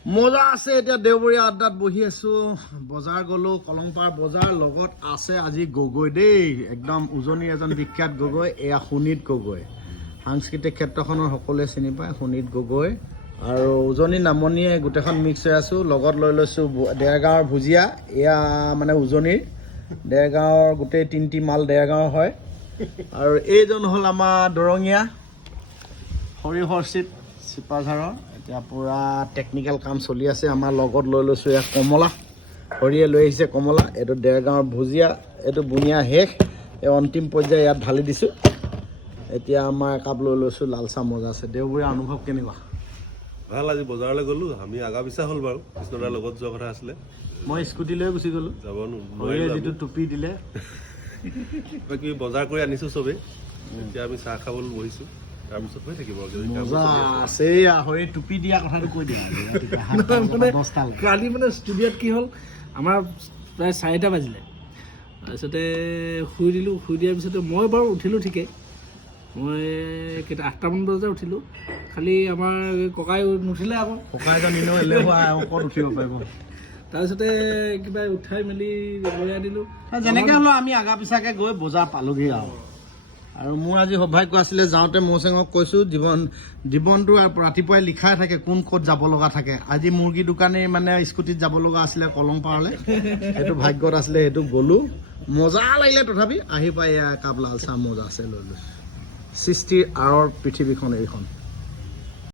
মজা আছে। এতিয়া দেওবৰীয়া আড্ডাত বহি আছো। বজাৰ গ'লো, কলংপাৰ বজাৰ। লগত আছে আজি গগৈ দেই, একদম উজনিৰ এজন বিখ্যাত গগৈ। এয়া সুনীত গগৈ, সাংস্কৃতিক ক্ষেত্ৰখনৰ সকলোৱে চিনি পায় সুনীত গগৈ। আৰু উজনি নামনিয়ে গোটেইখন মিক্স হৈ আছোঁ। লগত লৈ লৈছোঁ দেৰগাঁৱৰ ভুজিয়া। এয়া মানে উজনিৰ দেৰগাঁৱৰ গোটেই তিনিটি মাল দেৰগাঁৱৰ হয়। আৰু এইজন হ'ল আমাৰ দৰঙীয়া সৰিয়হৰ চিপাঝাৰৰ। এতিয়া পূৰা টেকনিকেল কাম চলি আছে। আমাৰ লগত লৈ লৈছোঁ এয়া কমলা, হৰিয়ে লৈ আহিছে কমলা। এইটো দেৰগাঁৱৰ ভুজিয়া, এইটো বুনিয়া শেষ, এই অন্তিম পৰ্যায়ে ইয়াত ঢালি দিছোঁ। এতিয়া আমাৰ একাপ লৈ লৈছোঁ লাল চাহ। মজা আছে। দেওবৰীয়া অনুভৱ কেনেকুৱা? ভাল। আজি বজাৰলৈ গ'লোঁ, আমি আগা পিছা হ'ল বাৰু। কৃষ্ণদাৰ লগত যোৱা কথা আছিলে, মই স্কুটি লৈ গুচি গ'লোঁ। যাব হৰিয়ে যিটো টুপি দিলে। বাকী বজাৰ কৰি আনিছোঁ চবেই। এতিয়া আমি চাহ খাবলৈ বহিছোঁ, তাৰপিছত হৈ থাকিব আৰু। মজা আছে। হৰি টুপি দিয়া কথাটো কৈ দিয়া। কালি মানে ষ্টুডিঅ'ত কি হ'ল, আমাৰ প্ৰায় 4টা বাজিলে। তাৰপিছতে শুই দিলোঁ। শুই দিয়াৰ পিছতে মই বাৰু উঠিলোঁ ঠিকেই। মই 8টামান বজাতে উঠিলোঁ। খালি আমাৰ ককাই নুঠিলে আকৌ। ককাইজন এনেও এলেহুৱা, ওপৰত উঠিব পাৰিব। তাৰপিছতে কিবা উঠাই মেলি লৈ আনিলোঁ। যেনেকৈ হ'লেও আমি আগা পিছাকৈ গৈ বজাৰ পালোঁগৈ আৰু মোৰ আজি সৌভাগ্য আছিলে। যাওঁতে মৌচেঙক কৈছোঁ, জীৱনটো ৰাতিপুৱাই লিখাই থাকে কোন ক'ত যাব লগা থাকে। আজি মুৰ্গী দোকানেই মানে স্কুটিত যাব লগা আছিলে কলংপাৰলৈ। সেইটো ভাগ্যত আছিলে, সেইটো গ'লোঁ। মজা লাগিলে। তথাপি আহি পাই এয়া একাপ লাল চাহ। মজা আছে। লৈ লৈছোঁ। সৃষ্টিৰ আঁৰৰ পৃথিৱীখন এইখন।